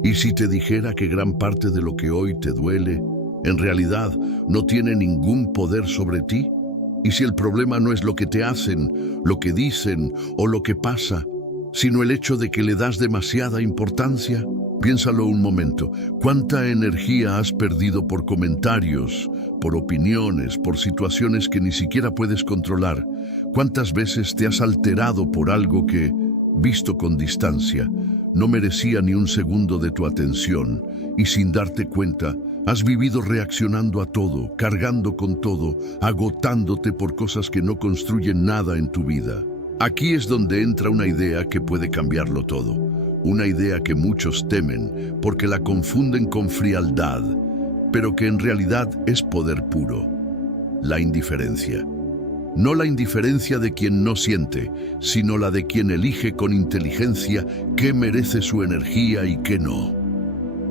¿Y si te dijera que gran parte de lo que hoy te duele, en realidad no tiene ningún poder sobre ti? ¿Y si el problema no es lo que te hacen, lo que dicen o lo que pasa, sino el hecho de que le das demasiada importancia? Piénsalo un momento. ¿Cuánta energía has perdido por comentarios, por opiniones, por situaciones que ni siquiera puedes controlar? ¿Cuántas veces te has alterado por algo que, visto con distancia, no merecía ni un segundo de tu atención y sin darte cuenta, has vivido reaccionando a todo, cargando con todo, agotándote por cosas que no construyen nada en tu vida? Aquí es donde entra una idea que puede cambiarlo todo. Una idea que muchos temen porque la confunden con frialdad, pero que en realidad es poder puro: la indiferencia. No la indiferencia de quien no siente, sino la de quien elige con inteligencia qué merece su energía y qué no.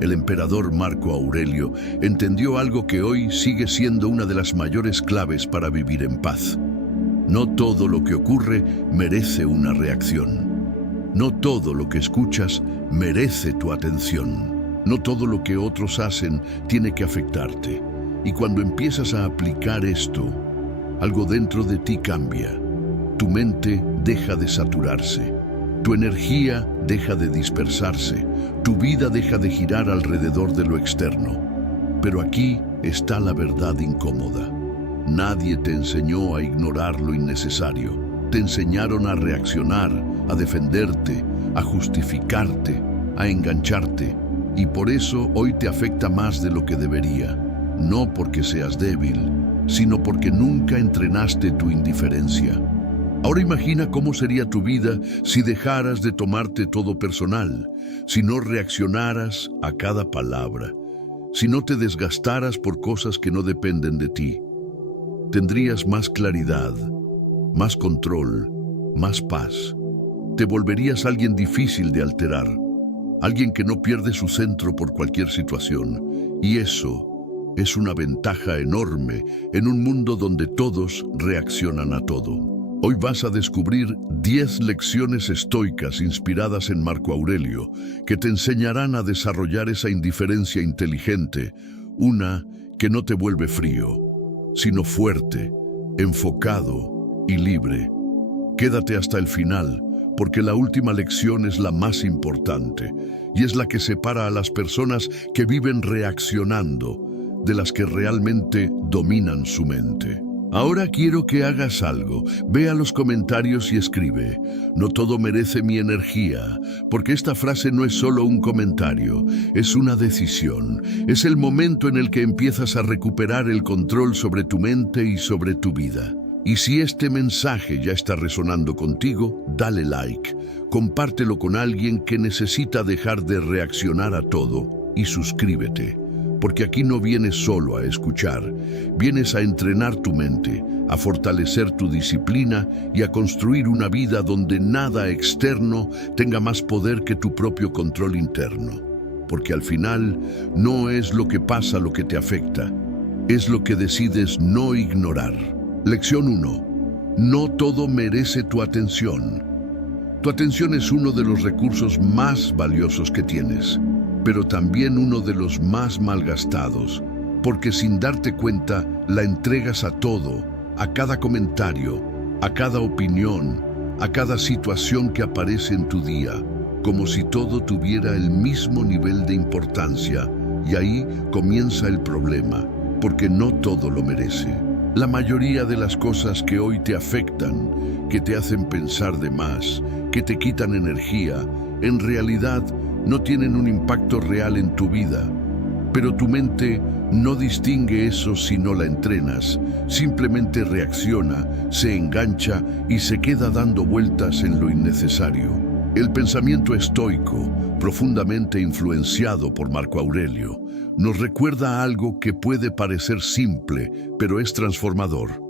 El emperador Marco Aurelio entendió algo que hoy sigue siendo una de las mayores claves para vivir en paz. No todo lo que ocurre merece una reacción. No todo lo que escuchas merece tu atención. No todo lo que otros hacen tiene que afectarte. Y cuando empiezas a aplicar esto, algo dentro de ti cambia. Tu mente deja de saturarse. Tu energía deja de dispersarse. Tu vida deja de girar alrededor de lo externo. Pero aquí está la verdad incómoda. Nadie te enseñó a ignorar lo innecesario. Te enseñaron a reaccionar, a defenderte, a justificarte, a engancharte. Y por eso hoy te afecta más de lo que debería. No porque seas débil, sino porque nunca entrenaste tu indiferencia. Ahora imagina cómo sería tu vida si dejaras de tomarte todo personal, si no reaccionaras a cada palabra, si no te desgastaras por cosas que no dependen de ti. Tendrías más claridad, más control, más paz. Te volverías alguien difícil de alterar, alguien que no pierde su centro por cualquier situación. Y eso es una ventaja enorme en un mundo donde todos reaccionan a todo. Hoy vas a descubrir 10 lecciones estoicas inspiradas en Marco Aurelio que te enseñarán a desarrollar esa indiferencia inteligente, una que no te vuelve frío, sino fuerte, enfocado y libre. Quédate hasta el final, porque la última lección es la más importante y es la que separa a las personas que viven reaccionando de las que realmente dominan su mente. Ahora quiero que hagas algo. Ve a los comentarios y escribe: no todo merece mi energía, porque esta frase no es solo un comentario, es una decisión. Es el momento en el que empiezas a recuperar el control sobre tu mente y sobre tu vida. Y si este mensaje ya está resonando contigo, dale like, compártelo con alguien que necesita dejar de reaccionar a todo y suscríbete. Porque aquí no vienes solo a escuchar, vienes a entrenar tu mente, a fortalecer tu disciplina y a construir una vida donde nada externo tenga más poder que tu propio control interno. Porque al final no es lo que pasa lo que te afecta, es lo que decides no ignorar. Lección 1. No todo merece tu atención. Tu atención es uno de los recursos más valiosos que tienes, pero también uno de los más malgastados, porque sin darte cuenta la entregas a todo, a cada comentario, a cada opinión, a cada situación que aparece en tu día, como si todo tuviera el mismo nivel de importancia, y ahí comienza el problema, porque no todo lo merece. La mayoría de las cosas que hoy te afectan, que te hacen pensar de más, que te quitan energía, en realidad no tienen un impacto real en tu vida. Pero tu mente no distingue eso si no la entrenas, simplemente reacciona, se engancha y se queda dando vueltas en lo innecesario. El pensamiento estoico, profundamente influenciado por Marco Aurelio, nos recuerda algo que puede parecer simple, pero es transformador.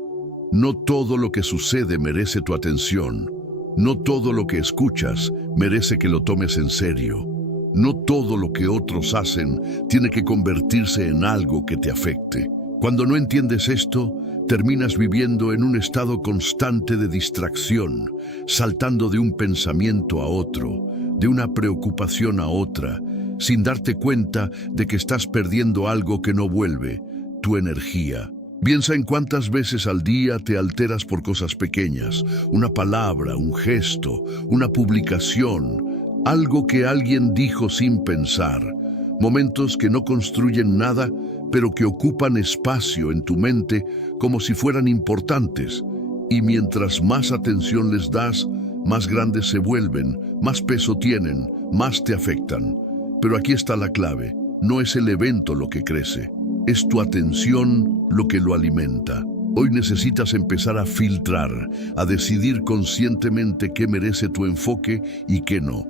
No todo lo que sucede merece tu atención. No todo lo que escuchas merece que lo tomes en serio. No todo lo que otros hacen tiene que convertirse en algo que te afecte. Cuando no entiendes esto, terminas viviendo en un estado constante de distracción, saltando de un pensamiento a otro, de una preocupación a otra, sin darte cuenta de que estás perdiendo algo que no vuelve, tu energía. Piensa en cuántas veces al día te alteras por cosas pequeñas, una palabra, un gesto, una publicación, algo que alguien dijo sin pensar, momentos que no construyen nada, pero que ocupan espacio en tu mente como si fueran importantes, y mientras más atención les das, más grandes se vuelven, más peso tienen, más te afectan. Pero aquí está la clave, no es el evento lo que crece, es tu atención lo que lo alimenta. Hoy necesitas empezar a filtrar, a decidir conscientemente qué merece tu enfoque y qué no.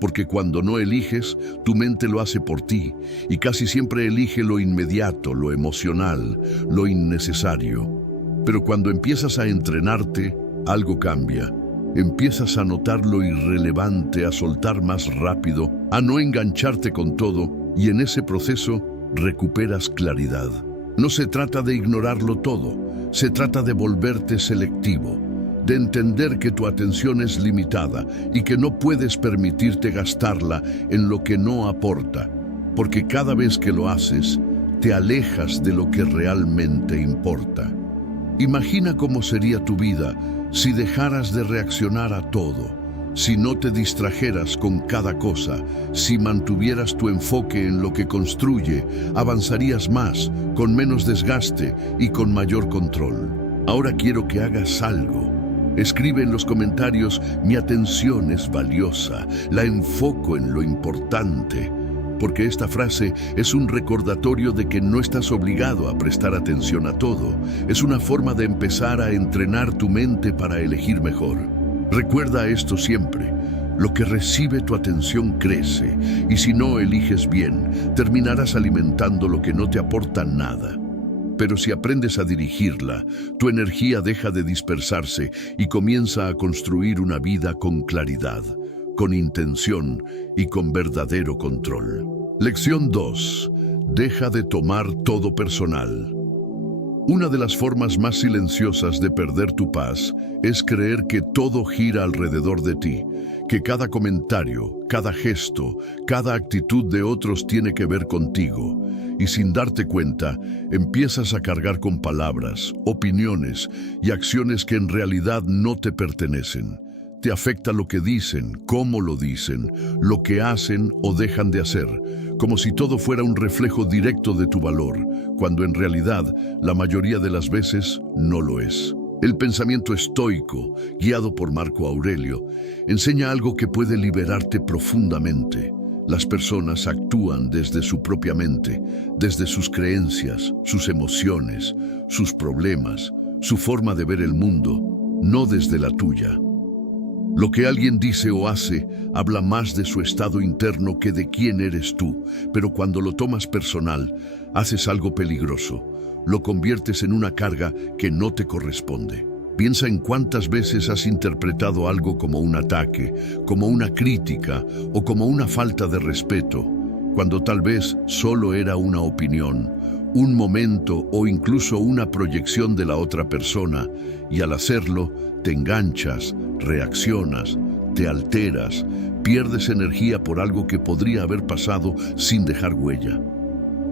Porque cuando no eliges, tu mente lo hace por ti y casi siempre elige lo inmediato, lo emocional, lo innecesario. Pero cuando empiezas a entrenarte, algo cambia. Empiezas a notar lo irrelevante, a soltar más rápido, a no engancharte con todo y en ese proceso recuperas claridad. No se trata de ignorarlo todo, se trata de volverte selectivo, de entender que tu atención es limitada y que no puedes permitirte gastarla en lo que no aporta, porque cada vez que lo haces, te alejas de lo que realmente importa. Imagina cómo sería tu vida si dejaras de reaccionar a todo, si no te distrajeras con cada cosa, si mantuvieras tu enfoque en lo que construye, avanzarías más, con menos desgaste y con mayor control. Ahora quiero que hagas algo. Escribe en los comentarios, mi atención es valiosa, la enfoco en lo importante, porque esta frase es un recordatorio de que no estás obligado a prestar atención a todo. Es una forma de empezar a entrenar tu mente para elegir mejor. Recuerda esto siempre, lo que recibe tu atención crece, y si no eliges bien, terminarás alimentando lo que no te aporta nada. Pero si aprendes a dirigirla, tu energía deja de dispersarse y comienza a construir una vida con claridad, con intención y con verdadero control. Lección 2. Deja de tomar todo personal. Una de las formas más silenciosas de perder tu paz es creer que todo gira alrededor de ti, que cada comentario, cada gesto, cada actitud de otros tiene que ver contigo. Y sin darte cuenta, empiezas a cargar con palabras, opiniones y acciones que en realidad no te pertenecen. Te afecta lo que dicen, cómo lo dicen, lo que hacen o dejan de hacer, como si todo fuera un reflejo directo de tu valor, cuando en realidad, la mayoría de las veces, no lo es. El pensamiento estoico, guiado por Marco Aurelio, enseña algo que puede liberarte profundamente. Las personas actúan desde su propia mente, desde sus creencias, sus emociones, sus problemas, su forma de ver el mundo, no desde la tuya. Lo que alguien dice o hace habla más de su estado interno que de quién eres tú, pero cuando lo tomas personal, haces algo peligroso. Lo conviertes en una carga que no te corresponde. Piensa en cuántas veces has interpretado algo como un ataque, como una crítica o como una falta de respeto, cuando tal vez solo era una opinión, un momento o incluso una proyección de la otra persona, y al hacerlo te enganchas, reaccionas, te alteras, pierdes energía por algo que podría haber pasado sin dejar huella.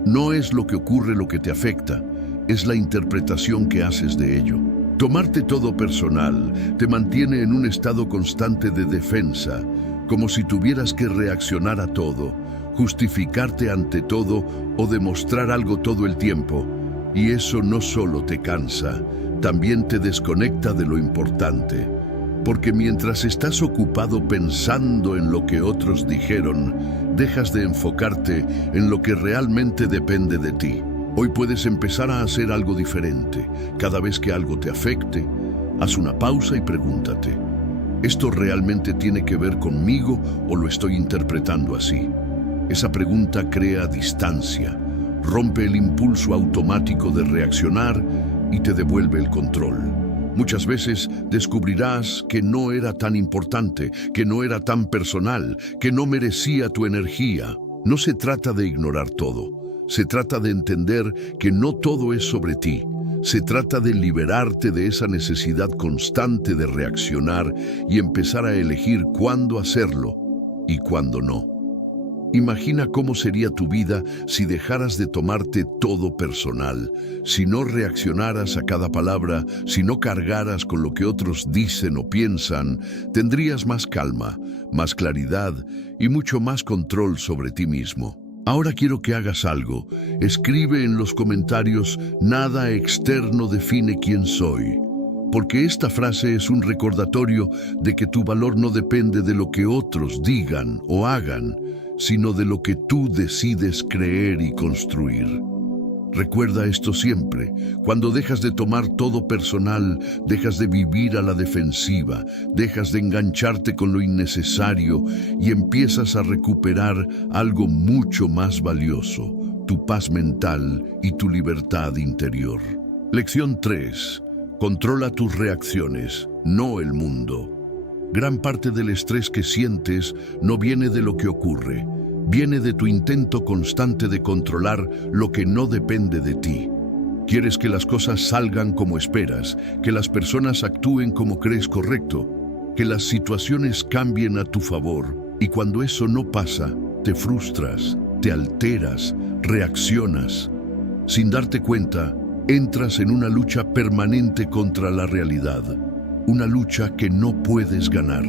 No es lo que ocurre lo que te afecta, es la interpretación que haces de ello. Tomarte todo personal te mantiene en un estado constante de defensa, como si tuvieras que reaccionar a todo, justificarte ante todo o demostrar algo todo el tiempo. Y eso no solo te cansa, también te desconecta de lo importante. Porque mientras estás ocupado pensando en lo que otros dijeron, dejas de enfocarte en lo que realmente depende de ti. Hoy puedes empezar a hacer algo diferente. Cada vez que algo te afecte, haz una pausa y pregúntate, ¿esto realmente tiene que ver conmigo o lo estoy interpretando así? Esa pregunta crea distancia, rompe el impulso automático de reaccionar y te devuelve el control. Muchas veces descubrirás que no era tan importante, que no era tan personal, que no merecía tu energía. No se trata de ignorar todo. Se trata de entender que no todo es sobre ti. Se trata de liberarte de esa necesidad constante de reaccionar y empezar a elegir cuándo hacerlo y cuándo no. Imagina cómo sería tu vida si dejaras de tomarte todo personal, si no reaccionaras a cada palabra, si no cargaras con lo que otros dicen o piensan. Tendrías más calma, más claridad y mucho más control sobre ti mismo. Ahora quiero que hagas algo. Escribe en los comentarios: nada externo define quién soy. Porque esta frase es un recordatorio de que tu valor no depende de lo que otros digan o hagan, sino de lo que tú decides creer y construir. Recuerda esto siempre: cuando dejas de tomar todo personal, dejas de vivir a la defensiva, dejas de engancharte con lo innecesario y empiezas a recuperar algo mucho más valioso: tu paz mental y tu libertad interior. Lección 3. Controla tus reacciones, no el mundo. Gran parte del estrés que sientes no viene de lo que ocurre, viene de tu intento constante de controlar lo que no depende de ti. Quieres que las cosas salgan como esperas, que las personas actúen como crees correcto, que las situaciones cambien a tu favor, y cuando eso no pasa, te frustras, te alteras, reaccionas. Sin darte cuenta, entras en una lucha permanente contra la realidad, una lucha que no puedes ganar.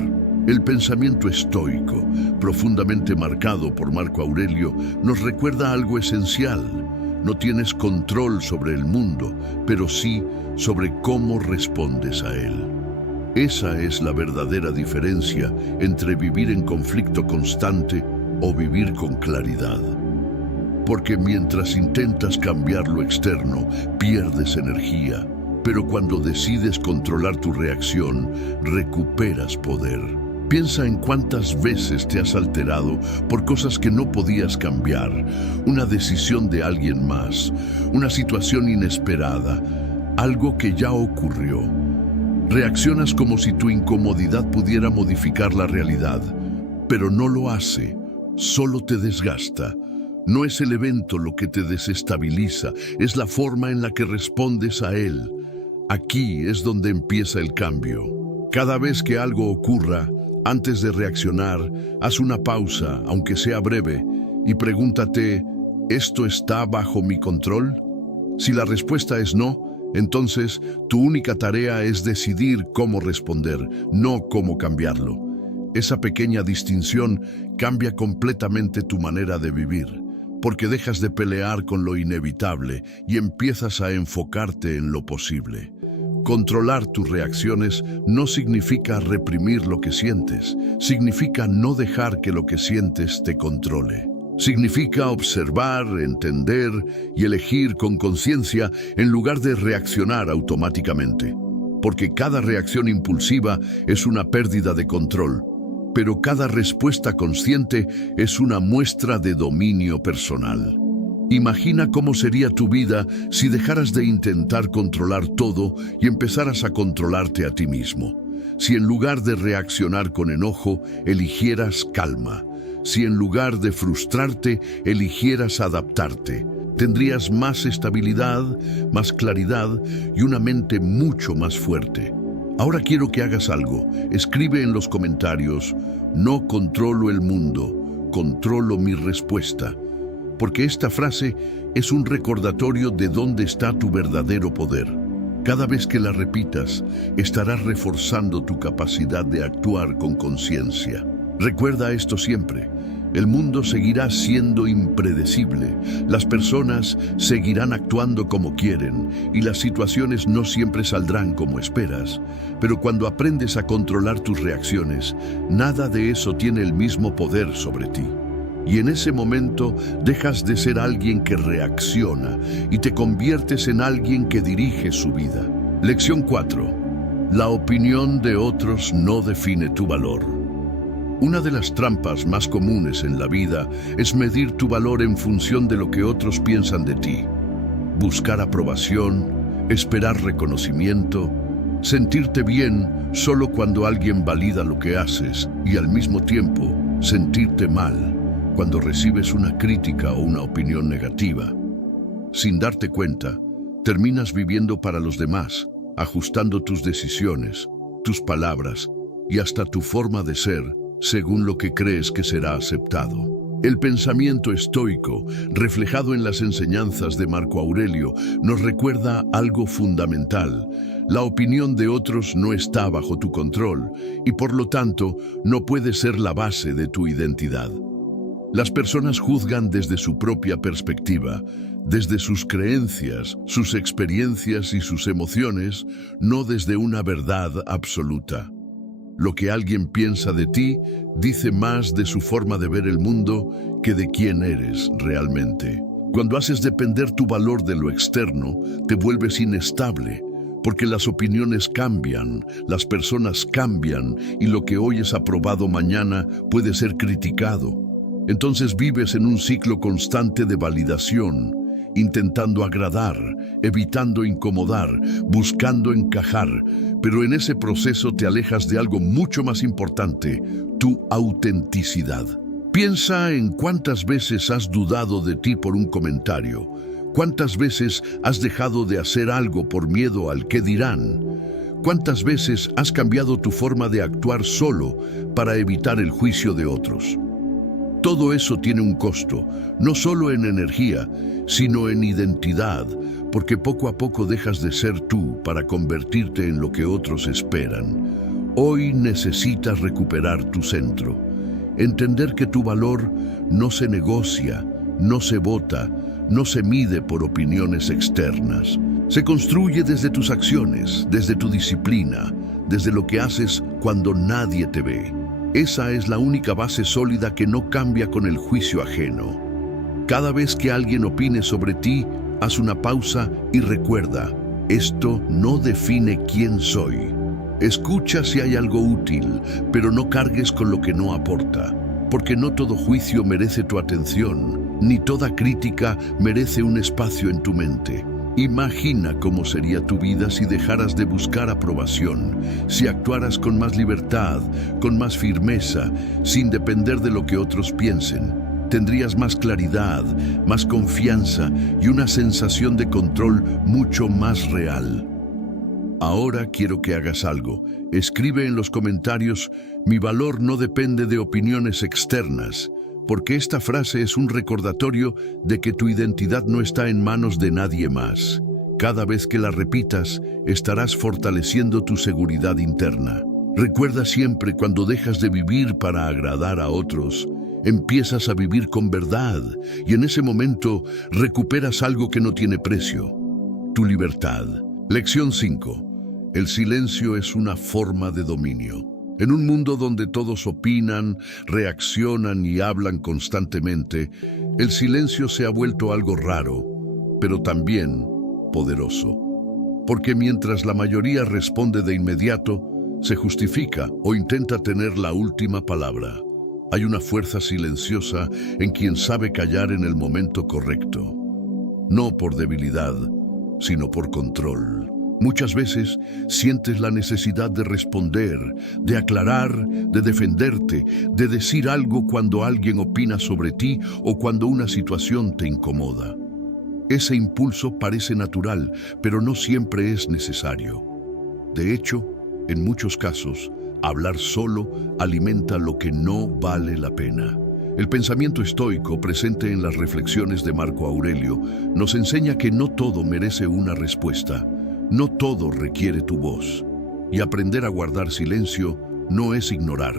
El pensamiento estoico, profundamente marcado por Marco Aurelio, nos recuerda algo esencial. No tienes control sobre el mundo, pero sí sobre cómo respondes a él. Esa es la verdadera diferencia entre vivir en conflicto constante o vivir con claridad. Porque mientras intentas cambiar lo externo, pierdes energía, pero cuando decides controlar tu reacción, recuperas poder. Piensa en cuántas veces te has alterado por cosas que no podías cambiar, una decisión de alguien más, una situación inesperada, algo que ya ocurrió. Reaccionas como si tu incomodidad pudiera modificar la realidad, pero no lo hace, solo te desgasta. No es el evento lo que te desestabiliza, es la forma en la que respondes a él. Aquí es donde empieza el cambio. Cada vez que algo ocurra, antes de reaccionar, haz una pausa, aunque sea breve, y pregúntate: ¿esto está bajo mi control? Si la respuesta es no, entonces tu única tarea es decidir cómo responder, no cómo cambiarlo. Esa pequeña distinción cambia completamente tu manera de vivir, porque dejas de pelear con lo inevitable y empiezas a enfocarte en lo posible. Controlar tus reacciones no significa reprimir lo que sientes, significa no dejar que lo que sientes te controle. Significa observar, entender y elegir con conciencia en lugar de reaccionar automáticamente. Porque cada reacción impulsiva es una pérdida de control, pero cada respuesta consciente es una muestra de dominio personal. Imagina cómo sería tu vida si dejaras de intentar controlar todo y empezaras a controlarte a ti mismo. Si en lugar de reaccionar con enojo, eligieras calma. Si en lugar de frustrarte, eligieras adaptarte. Tendrías más estabilidad, más claridad y una mente mucho más fuerte. Ahora quiero que hagas algo. Escribe en los comentarios: no controlo el mundo, controlo mi respuesta. Porque esta frase es un recordatorio de dónde está tu verdadero poder. Cada vez que la repitas, estarás reforzando tu capacidad de actuar con conciencia. Recuerda esto siempre: el mundo seguirá siendo impredecible, las personas seguirán actuando como quieren y las situaciones no siempre saldrán como esperas. Pero cuando aprendes a controlar tus reacciones, nada de eso tiene el mismo poder sobre ti. Y en ese momento dejas de ser alguien que reacciona y te conviertes en alguien que dirige su vida. Lección 4. La opinión de otros no define tu valor. Una de las trampas más comunes en la vida es medir tu valor en función de lo que otros piensan de ti. Buscar aprobación, esperar reconocimiento, sentirte bien solo cuando alguien valida lo que haces y al mismo tiempo sentirte mal cuando recibes una crítica o una opinión negativa. Sin darte cuenta, terminas viviendo para los demás, ajustando tus decisiones, tus palabras y hasta tu forma de ser según lo que crees que será aceptado. El pensamiento estoico, reflejado en las enseñanzas de Marco Aurelio, nos recuerda algo fundamental. La opinión de otros no está bajo tu control y por lo tanto no puede ser la base de tu identidad. Las personas juzgan desde su propia perspectiva, desde sus creencias, sus experiencias y sus emociones, no desde una verdad absoluta. Lo que alguien piensa de ti dice más de su forma de ver el mundo que de quién eres realmente. Cuando haces depender tu valor de lo externo, te vuelves inestable, porque las opiniones cambian, las personas cambian y lo que hoy es aprobado mañana puede ser criticado. Entonces vives en un ciclo constante de validación, intentando agradar, evitando incomodar, buscando encajar, pero en ese proceso te alejas de algo mucho más importante, tu autenticidad. Piensa en cuántas veces has dudado de ti por un comentario, cuántas veces has dejado de hacer algo por miedo al qué dirán, cuántas veces has cambiado tu forma de actuar solo para evitar el juicio de otros. Todo eso tiene un costo, no solo en energía, sino en identidad, porque poco a poco dejas de ser tú para convertirte en lo que otros esperan. Hoy necesitas recuperar tu centro, entender que tu valor no se negocia, no se vota, no se mide por opiniones externas. Se construye desde tus acciones, desde tu disciplina, desde lo que haces cuando nadie te ve. Esa es la única base sólida que no cambia con el juicio ajeno. Cada vez que alguien opine sobre ti, haz una pausa y recuerda, esto no define quién soy. Escucha si hay algo útil, pero no cargues con lo que no aporta, porque no todo juicio merece tu atención, ni toda crítica merece un espacio en tu mente. Imagina cómo sería tu vida si dejaras de buscar aprobación, si actuaras con más libertad, con más firmeza, sin depender de lo que otros piensen. Tendrías más claridad, más confianza y una sensación de control mucho más real. Ahora quiero que hagas algo. Escribe en los comentarios, mi valor no depende de opiniones externas, porque esta frase es un recordatorio de que tu identidad no está en manos de nadie más. Cada vez que la repitas, estarás fortaleciendo tu seguridad interna. Recuerda siempre, cuando dejas de vivir para agradar a otros, empiezas a vivir con verdad, y en ese momento recuperas algo que no tiene precio, tu libertad. Lección 5. El silencio es una forma de dominio. En un mundo donde todos opinan, reaccionan y hablan constantemente, el silencio se ha vuelto algo raro, pero también poderoso. Porque mientras la mayoría responde de inmediato, se justifica o intenta tener la última palabra, hay una fuerza silenciosa en quien sabe callar en el momento correcto. No por debilidad, sino por control. Muchas veces sientes la necesidad de responder, de aclarar, de defenderte, de decir algo cuando alguien opina sobre ti o cuando una situación te incomoda. Ese impulso parece natural, pero no siempre es necesario. De hecho, en muchos casos, hablar solo alimenta lo que no vale la pena. El pensamiento estoico, presente en las reflexiones de Marco Aurelio, nos enseña que no todo merece una respuesta. No todo requiere tu voz, y aprender a guardar silencio no es ignorar,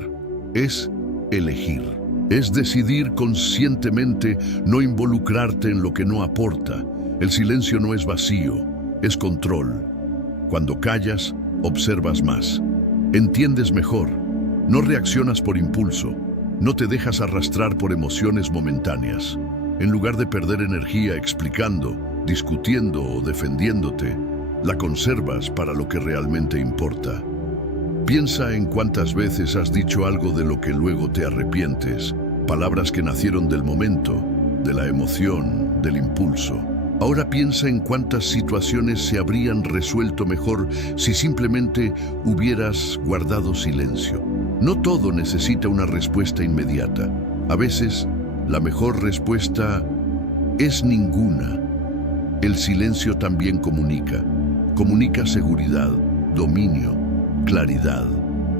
es elegir. Es decidir conscientemente no involucrarte en lo que no aporta. El silencio no es vacío, es control. Cuando callas, observas más, entiendes mejor, no reaccionas por impulso, no te dejas arrastrar por emociones momentáneas. En lugar de perder energía explicando, discutiendo o defendiéndote, la conservas para lo que realmente importa. Piensa en cuántas veces has dicho algo de lo que luego te arrepientes, palabras que nacieron del momento, de la emoción, del impulso. Ahora piensa en cuántas situaciones se habrían resuelto mejor si simplemente hubieras guardado silencio. No todo necesita una respuesta inmediata. A veces, la mejor respuesta es ninguna. El silencio también comunica. Comunica seguridad, dominio, claridad.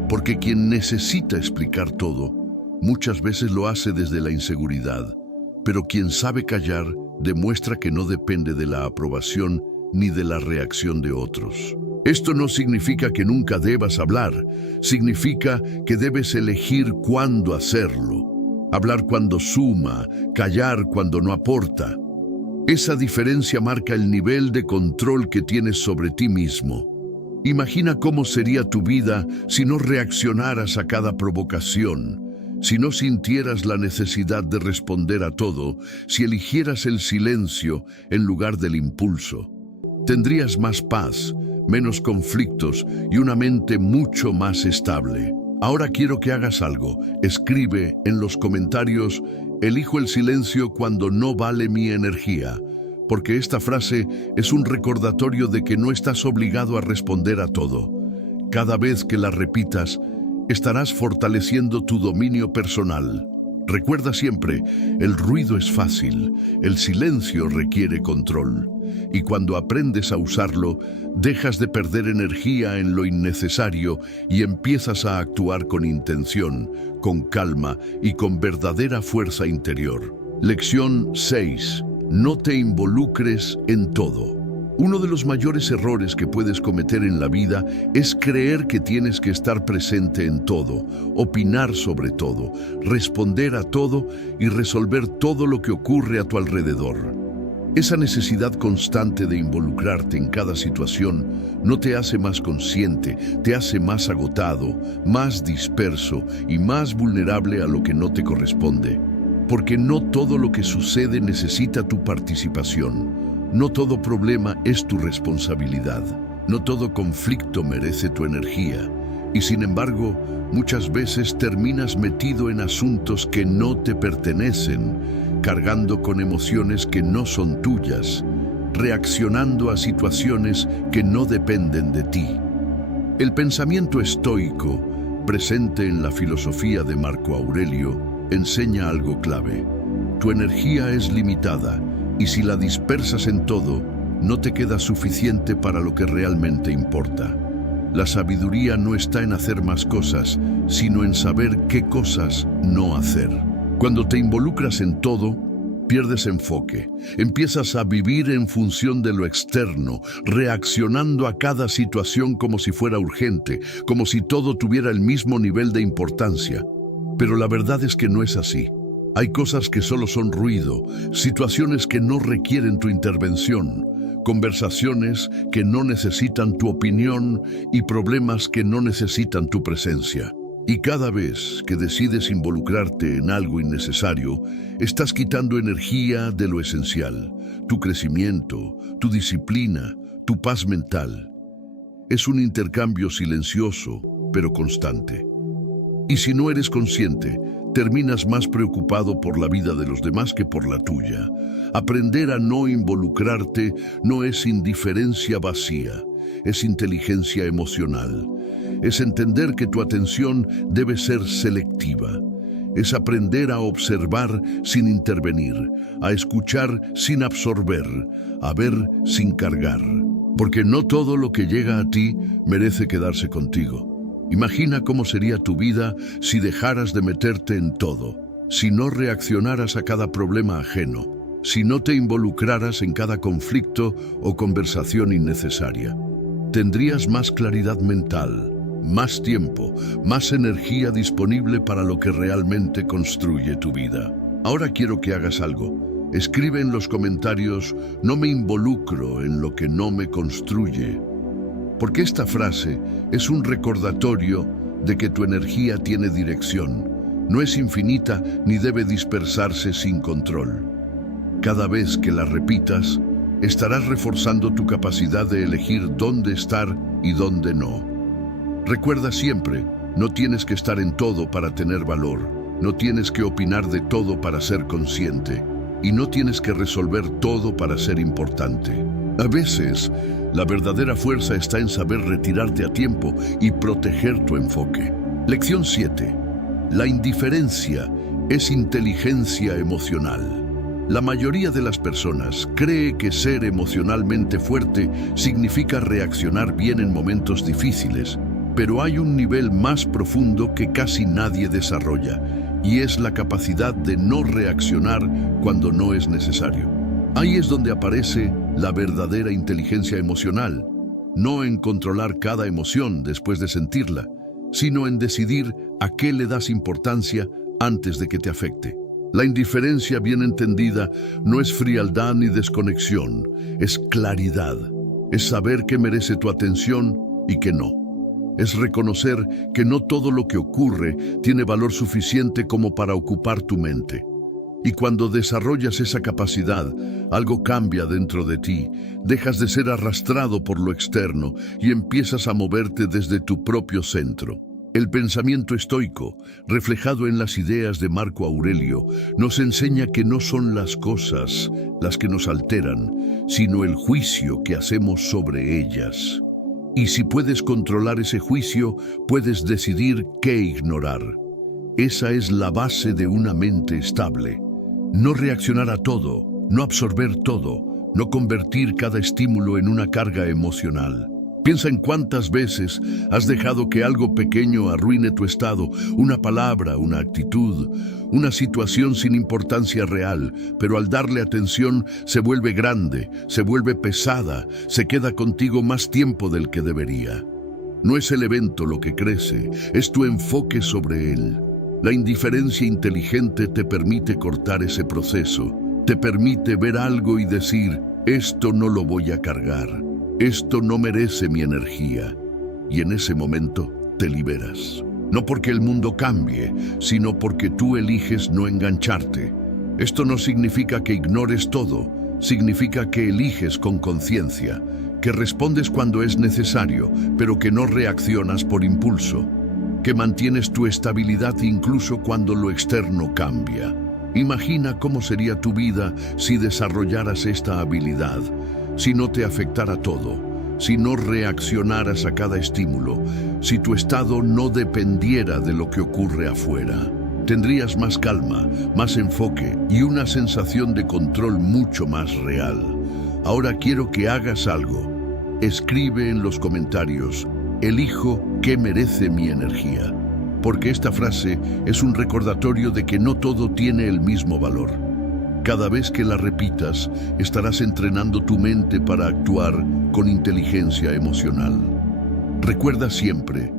Porque quien necesita explicar todo Muchas veces lo hace desde la inseguridad, pero quien sabe callar demuestra que no depende de la aprobación ni de la reacción de otros. Esto no significa que nunca debas hablar, significa que debes elegir cuándo hacerlo. Hablar cuando suma, callar cuando no aporta. Esa diferencia marca el nivel de control que tienes sobre ti mismo. Imagina cómo sería tu vida si no reaccionaras a cada provocación, si no sintieras la necesidad de responder a todo, si eligieras el silencio en lugar del impulso. Tendrías más paz, menos conflictos y una mente mucho más estable. Ahora quiero que hagas algo. Escribe en los comentarios: elijo el silencio cuando no vale mi energía, porque esta frase es un recordatorio de que no estás obligado a responder a todo. Cada vez que la repitas, estarás fortaleciendo tu dominio personal. Recuerda siempre, el ruido es fácil, el silencio requiere control. Y cuando aprendes a usarlo, dejas de perder energía en lo innecesario y empiezas a actuar con intención, con calma y con verdadera fuerza interior. Lección 6. No te involucres en todo. Uno de los mayores errores que puedes cometer en la vida es creer que tienes que estar presente en todo, opinar sobre todo, responder a todo y resolver todo lo que ocurre a tu alrededor. Esa necesidad constante de involucrarte en cada situación no te hace más consciente, te hace más agotado, más disperso y más vulnerable a lo que no te corresponde. Porque no todo lo que sucede necesita tu participación. No todo problema es tu responsabilidad. No todo conflicto merece tu energía. Y sin embargo, muchas veces terminas metido en asuntos que no te pertenecen, cargando con emociones que no son tuyas, reaccionando a situaciones que no dependen de ti. El pensamiento estoico, presente en la filosofía de Marco Aurelio, enseña algo clave. Tu energía es limitada, y si la dispersas en todo, no te queda suficiente para lo que realmente importa. La sabiduría no está en hacer más cosas, sino en saber qué cosas no hacer. Cuando te involucras en todo, pierdes enfoque. Empiezas a vivir en función de lo externo, reaccionando a cada situación como si fuera urgente, como si todo tuviera el mismo nivel de importancia. Pero la verdad es que no es así. Hay cosas que solo son ruido, situaciones que no requieren tu intervención, conversaciones que no necesitan tu opinión y problemas que no necesitan tu presencia. Y cada vez que decides involucrarte en algo innecesario, estás quitando energía de lo esencial, tu crecimiento, tu disciplina, tu paz mental. Es un intercambio silencioso, pero constante. Y si no eres consciente, terminas más preocupado por la vida de los demás que por la tuya. Aprender a no involucrarte no es indiferencia vacía, es inteligencia emocional. Es entender que tu atención debe ser selectiva. Es aprender a observar sin intervenir, a escuchar sin absorber, a ver sin cargar. Porque no todo lo que llega a ti merece quedarse contigo. Imagina cómo sería tu vida si dejaras de meterte en todo, si no reaccionaras a cada problema ajeno, si no te involucraras en cada conflicto o conversación innecesaria. Tendrías más claridad mental, más tiempo, más energía disponible para lo que realmente construye tu vida. Ahora quiero que hagas algo. Escribe en los comentarios: no me involucro en lo que no me construye. Porque esta frase es un recordatorio de que tu energía tiene dirección, no es infinita ni debe dispersarse sin control. Cada vez que la repitas, estarás reforzando tu capacidad de elegir dónde estar y dónde no. Recuerda siempre, no tienes que estar en todo para tener valor, no tienes que opinar de todo para ser consciente, y no tienes que resolver todo para ser importante. A veces, la verdadera fuerza está en saber retirarte a tiempo y proteger tu enfoque. Lección 7. La indiferencia es inteligencia emocional. La mayoría de las personas cree que ser emocionalmente fuerte significa reaccionar bien en momentos difíciles, pero hay un nivel más profundo que casi nadie desarrolla, y es la capacidad de no reaccionar cuando no es necesario. Ahí es donde aparece la verdadera inteligencia emocional, no en controlar cada emoción después de sentirla, sino en decidir a qué le das importancia antes de que te afecte. La indiferencia bien entendida no es frialdad ni desconexión, es claridad, es saber qué merece tu atención y qué no. Es reconocer que no todo lo que ocurre tiene valor suficiente como para ocupar tu mente. Y cuando desarrollas esa capacidad, algo cambia dentro de ti, dejas de ser arrastrado por lo externo y empiezas a moverte desde tu propio centro. El pensamiento estoico, reflejado en las ideas de Marco Aurelio, nos enseña que no son las cosas las que nos alteran, sino el juicio que hacemos sobre ellas. Y si puedes controlar ese juicio, puedes decidir qué ignorar. Esa es la base de una mente estable. No reaccionar a todo, no absorber todo, no convertir cada estímulo en una carga emocional. Piensa en cuántas veces has dejado que algo pequeño arruine tu estado, una palabra, una actitud, una situación sin importancia real, pero al darle atención se vuelve grande, se vuelve pesada, se queda contigo más tiempo del que debería. No es el evento lo que crece, es tu enfoque sobre él. La indiferencia inteligente te permite cortar ese proceso, te permite ver algo y decir, esto no lo voy a cargar. Esto no merece mi energía. Y en ese momento te liberas. No porque el mundo cambie, sino porque tú eliges no engancharte. Esto no significa que ignores todo, significa que eliges con conciencia, que respondes cuando es necesario, pero que no reaccionas por impulso, que mantienes tu estabilidad incluso cuando lo externo cambia. Imagina cómo sería tu vida si desarrollaras esta habilidad. Si no te afectara todo, si no reaccionaras a cada estímulo, si tu estado no dependiera de lo que ocurre afuera, tendrías más calma, más enfoque y una sensación de control mucho más real. Ahora quiero que hagas algo. Escribe en los comentarios, elijo qué merece mi energía, porque esta frase es un recordatorio de que no todo tiene el mismo valor. Cada vez que la repitas, estarás entrenando tu mente para actuar con inteligencia emocional. Recuerda siempre,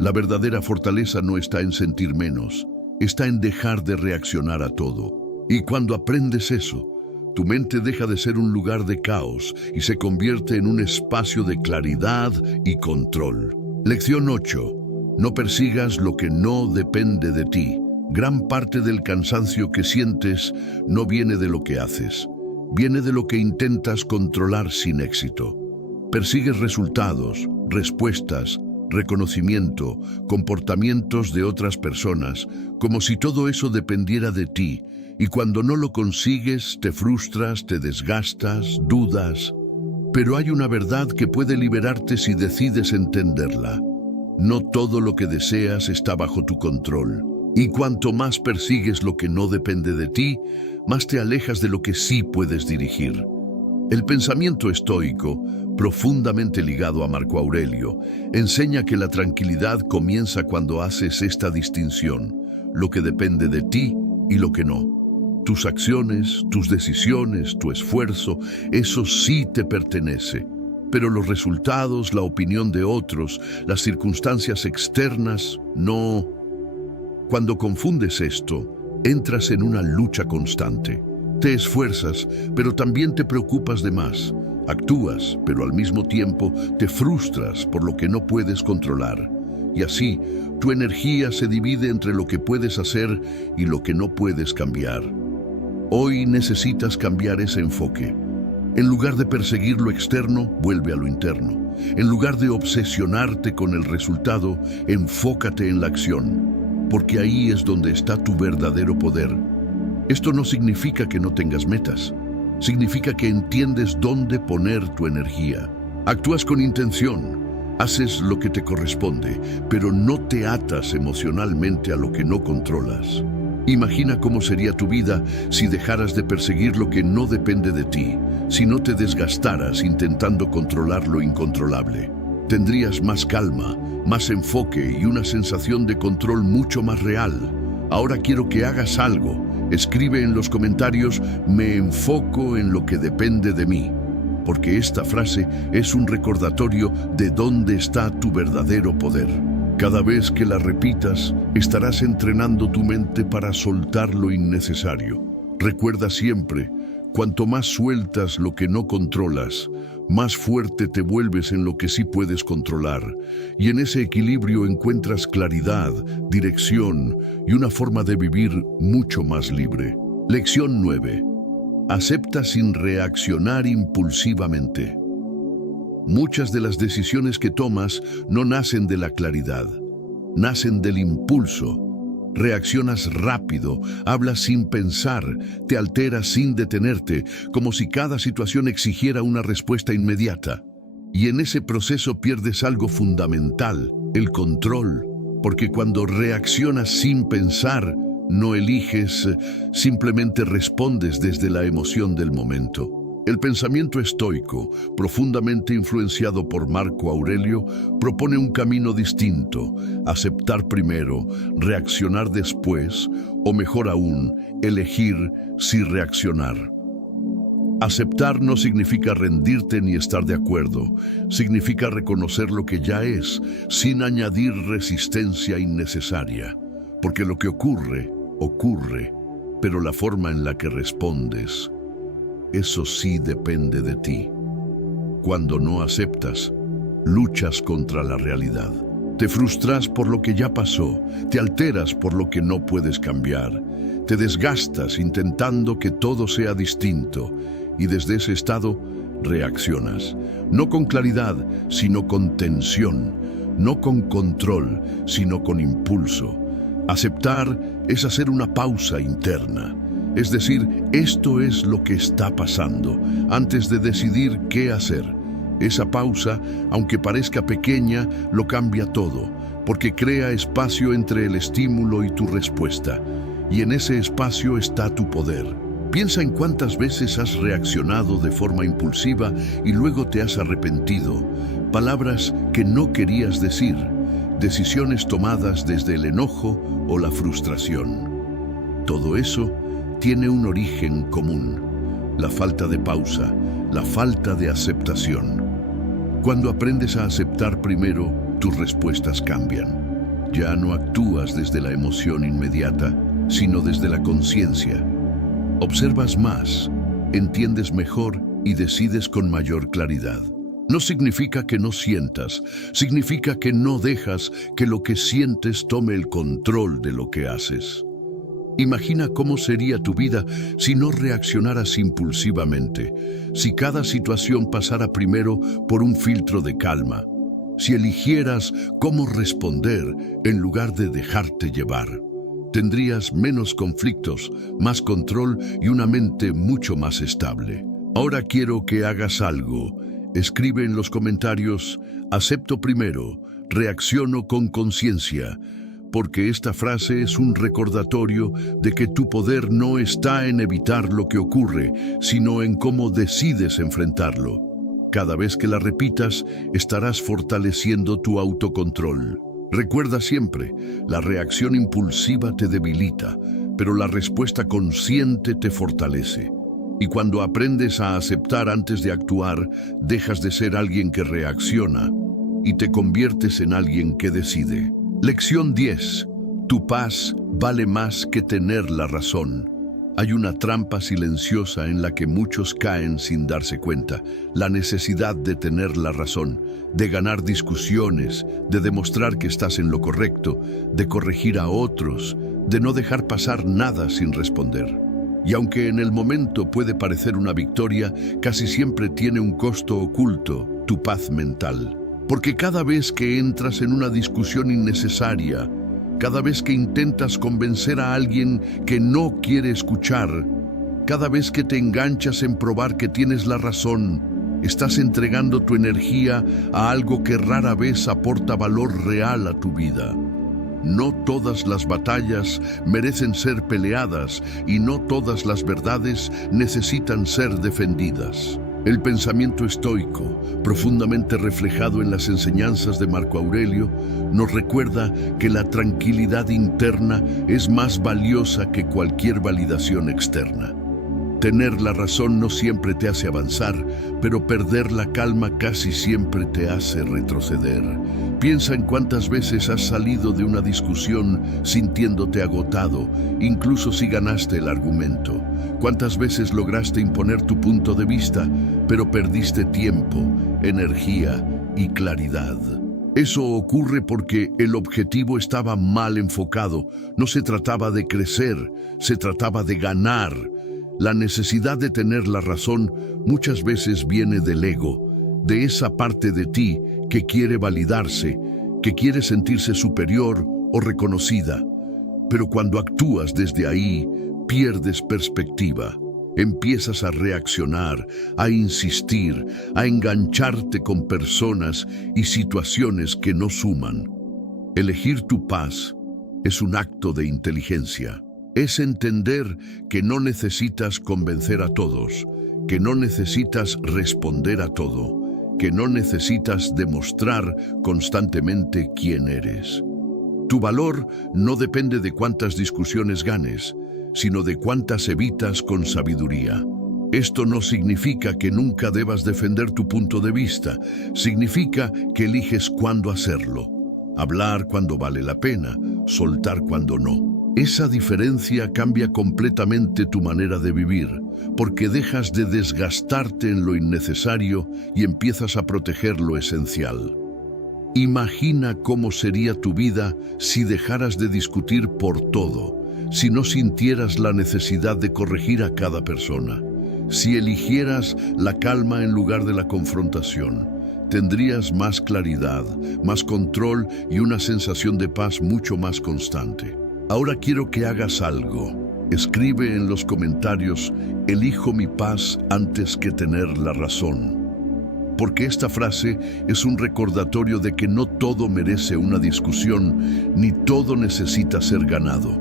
la verdadera fortaleza no está en sentir menos, está en dejar de reaccionar a todo. Y cuando aprendes eso, tu mente deja de ser un lugar de caos y se convierte en un espacio de claridad y control. Lección 8. No persigas lo que no depende de ti. Gran parte del cansancio que sientes no viene de lo que haces, viene de lo que intentas controlar sin éxito. Persigues resultados, respuestas, reconocimiento, comportamientos de otras personas, como si todo eso dependiera de ti, y cuando no lo consigues, te frustras, te desgastas, dudas. Pero hay una verdad que puede liberarte si decides entenderla. No todo lo que deseas está bajo tu control. Y cuanto más persigues lo que no depende de ti, más te alejas de lo que sí puedes dirigir. El pensamiento estoico, profundamente ligado a Marco Aurelio, enseña que la tranquilidad comienza cuando haces esta distinción, lo que depende de ti y lo que no. Tus acciones, tus decisiones, tu esfuerzo, eso sí te pertenece. Pero los resultados, la opinión de otros, las circunstancias externas, no. Cuando confundes esto, entras en una lucha constante. Te esfuerzas, pero también te preocupas de más. Actúas, pero al mismo tiempo te frustras por lo que no puedes controlar. Y así, tu energía se divide entre lo que puedes hacer y lo que no puedes cambiar. Hoy necesitas cambiar ese enfoque. En lugar de perseguir lo externo, vuelve a lo interno. En lugar de obsesionarte con el resultado, enfócate en la acción. Porque ahí es donde está tu verdadero poder. Esto no significa que no tengas metas. Significa que entiendes dónde poner tu energía. Actúas con intención, haces lo que te corresponde, pero no te atas emocionalmente a lo que no controlas. Imagina cómo sería tu vida si dejaras de perseguir lo que no depende de ti, si no te desgastaras intentando controlar lo incontrolable. Tendrías más calma, más enfoque y una sensación de control mucho más real. Ahora quiero que hagas algo. Escribe en los comentarios, me enfoco en lo que depende de mí. Porque esta frase es un recordatorio de dónde está tu verdadero poder. Cada vez que la repitas, estarás entrenando tu mente para soltar lo innecesario. Recuerda siempre, cuanto más sueltas lo que no controlas, más fuerte te vuelves en lo que sí puedes controlar. Y en ese equilibrio encuentras claridad, dirección y una forma de vivir mucho más libre. Lección 9. Acepta sin reaccionar impulsivamente. Muchas de las decisiones que tomas no nacen de la claridad, nacen del impulso. Reaccionas rápido, hablas sin pensar, te alteras sin detenerte, como si cada situación exigiera una respuesta inmediata. Y en ese proceso pierdes algo fundamental, el control, porque cuando reaccionas sin pensar, no eliges, simplemente respondes desde la emoción del momento. El pensamiento estoico, profundamente influenciado por Marco Aurelio, propone un camino distinto: aceptar primero, reaccionar después, o mejor aún, elegir si reaccionar. Aceptar no significa rendirte ni estar de acuerdo, significa reconocer lo que ya es, sin añadir resistencia innecesaria. Porque lo que ocurre, ocurre, pero la forma en la que respondes, eso sí depende de ti. Cuando no aceptas, luchas contra la realidad. Te frustras por lo que ya pasó, te alteras por lo que no puedes cambiar, te desgastas intentando que todo sea distinto y desde ese estado reaccionas. No con claridad, sino con tensión, no con control, sino con impulso. Aceptar es hacer una pausa interna. Es decir, esto es lo que está pasando, antes de decidir qué hacer. Esa pausa, aunque parezca pequeña, lo cambia todo, porque crea espacio entre el estímulo y tu respuesta. Y en ese espacio está tu poder. Piensa en cuántas veces has reaccionado de forma impulsiva y luego te has arrepentido. Palabras que no querías decir, decisiones tomadas desde el enojo o la frustración. Todo eso tiene un origen común: la falta de pausa, la falta de aceptación. Cuando aprendes a aceptar primero, tus respuestas cambian. Ya no actúas desde la emoción inmediata, sino desde la conciencia. Observas más, entiendes mejor y decides con mayor claridad. No significa que no sientas, significa que no dejas que lo que sientes tome el control de lo que haces. Imagina cómo sería tu vida si no reaccionaras impulsivamente, si cada situación pasara primero por un filtro de calma, si eligieras cómo responder en lugar de dejarte llevar. Tendrías menos conflictos, más control y una mente mucho más estable. Ahora quiero que hagas algo. Escribe en los comentarios, acepto primero, reacciono con conciencia, porque esta frase es un recordatorio de que tu poder no está en evitar lo que ocurre, sino en cómo decides enfrentarlo. Cada vez que la repitas, estarás fortaleciendo tu autocontrol. Recuerda siempre, la reacción impulsiva te debilita, pero la respuesta consciente te fortalece. Y cuando aprendes a aceptar antes de actuar, dejas de ser alguien que reacciona y te conviertes en alguien que decide. Lección 10. Tu paz vale más que tener la razón. Hay una trampa silenciosa en la que muchos caen sin darse cuenta: la necesidad de tener la razón, de ganar discusiones, de demostrar que estás en lo correcto, de corregir a otros, de no dejar pasar nada sin responder. Y aunque en el momento puede parecer una victoria, casi siempre tiene un costo oculto: tu paz mental. Porque cada vez que entras en una discusión innecesaria, cada vez que intentas convencer a alguien que no quiere escuchar, cada vez que te enganchas en probar que tienes la razón, estás entregando tu energía a algo que rara vez aporta valor real a tu vida. No todas las batallas merecen ser peleadas y no todas las verdades necesitan ser defendidas. El pensamiento estoico, profundamente reflejado en las enseñanzas de Marco Aurelio, nos recuerda que la tranquilidad interna es más valiosa que cualquier validación externa. Tener la razón no siempre te hace avanzar, pero perder la calma casi siempre te hace retroceder. Piensa en cuántas veces has salido de una discusión sintiéndote agotado, incluso si ganaste el argumento. Cuántas veces lograste imponer tu punto de vista, pero perdiste tiempo, energía y claridad. Eso ocurre porque el objetivo estaba mal enfocado. No se trataba de crecer, se trataba de ganar. La necesidad de tener la razón muchas veces viene del ego, de esa parte de ti que quiere validarse, que quiere sentirse superior o reconocida. Pero cuando actúas desde ahí, pierdes perspectiva. Empiezas a reaccionar, a insistir, a engancharte con personas y situaciones que no suman. Elegir tu paz es un acto de inteligencia. Es entender que no necesitas convencer a todos, que no necesitas responder a todo, que no necesitas demostrar constantemente quién eres. Tu valor no depende de cuántas discusiones ganes, sino de cuántas evitas con sabiduría. Esto no significa que nunca debas defender tu punto de vista, significa que eliges cuándo hacerlo. Hablar cuando vale la pena, soltar cuando no. Esa diferencia cambia completamente tu manera de vivir, porque dejas de desgastarte en lo innecesario y empiezas a proteger lo esencial. Imagina cómo sería tu vida si dejaras de discutir por todo, si no sintieras la necesidad de corregir a cada persona, si eligieras la calma en lugar de la confrontación. Tendrías más claridad, más control y una sensación de paz mucho más constante. Ahora quiero que hagas algo. Escribe en los comentarios: elijo mi paz antes que tener la razón. Porque esta frase es un recordatorio de que no todo merece una discusión, ni todo necesita ser ganado.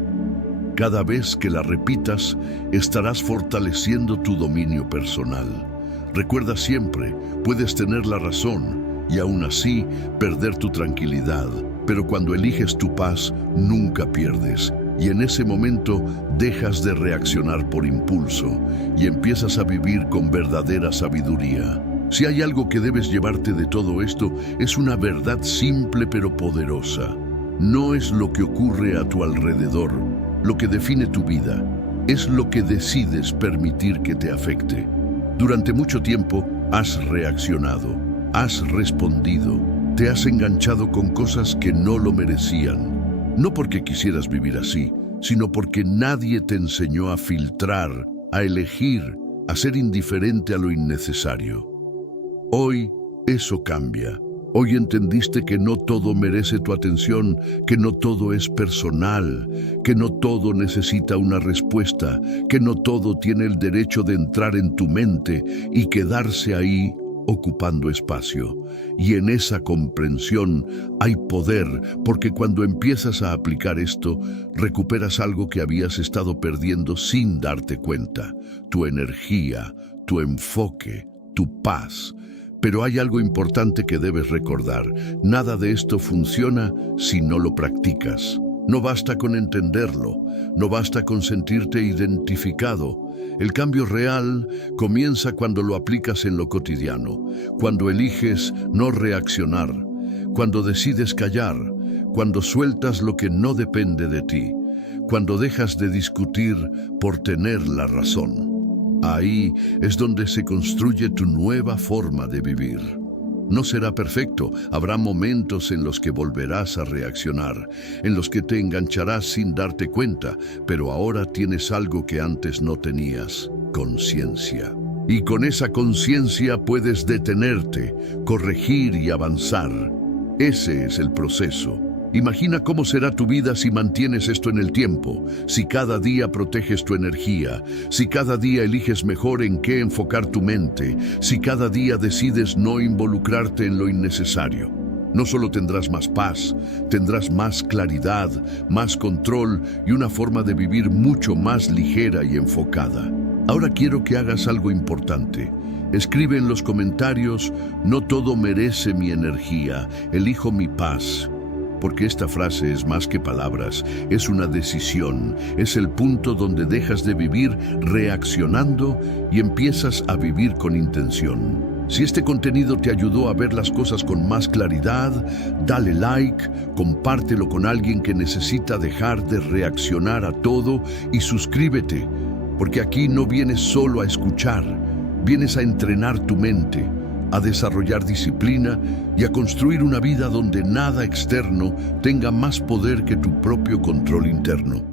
Cada vez que la repitas, estarás fortaleciendo tu dominio personal. Recuerda siempre, puedes tener la razón y aún así perder tu tranquilidad. Pero cuando eliges tu paz, nunca pierdes. Y en ese momento dejas de reaccionar por impulso y empiezas a vivir con verdadera sabiduría. Si hay algo que debes llevarte de todo esto, es una verdad simple pero poderosa. No es lo que ocurre a tu alrededor lo que define tu vida, es lo que decides permitir que te afecte. Durante mucho tiempo has reaccionado, has respondido, te has enganchado con cosas que no lo merecían. No porque quisieras vivir así, sino porque nadie te enseñó a filtrar, a elegir, a ser indiferente a lo innecesario. Hoy eso cambia. Hoy entendiste que no todo merece tu atención, que no todo es personal, que no todo necesita una respuesta, que no todo tiene el derecho de entrar en tu mente y quedarse ahí ocupando espacio. Y en esa comprensión hay poder, porque cuando empiezas a aplicar esto, recuperas algo que habías estado perdiendo sin darte cuenta: tu energía, tu enfoque, tu paz. Pero hay algo importante que debes recordar: nada de esto funciona si no lo practicas. No basta con entenderlo, no basta con sentirte identificado. El cambio real comienza cuando lo aplicas en lo cotidiano, cuando eliges no reaccionar, cuando decides callar, cuando sueltas lo que no depende de ti, cuando dejas de discutir por tener la razón. Ahí es donde se construye tu nueva forma de vivir. No será perfecto, habrá momentos en los que volverás a reaccionar, en los que te engancharás sin darte cuenta, pero ahora tienes algo que antes no tenías: conciencia. Y con esa conciencia puedes detenerte, corregir y avanzar. Ese es el proceso. Imagina cómo será tu vida si mantienes esto en el tiempo, si cada día proteges tu energía, si cada día eliges mejor en qué enfocar tu mente, si cada día decides no involucrarte en lo innecesario. No solo tendrás más paz, tendrás más claridad, más control y una forma de vivir mucho más ligera y enfocada. Ahora quiero que hagas algo importante. Escribe en los comentarios: no todo merece mi energía, elijo mi paz. Porque esta frase es más que palabras, es una decisión, es el punto donde dejas de vivir reaccionando y empiezas a vivir con intención. Si este contenido te ayudó a ver las cosas con más claridad, dale like, compártelo con alguien que necesita dejar de reaccionar a todo y suscríbete, porque aquí no vienes solo a escuchar, vienes a entrenar tu mente, a desarrollar disciplina y a construir una vida donde nada externo tenga más poder que tu propio control interno.